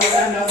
would end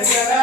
Yeah.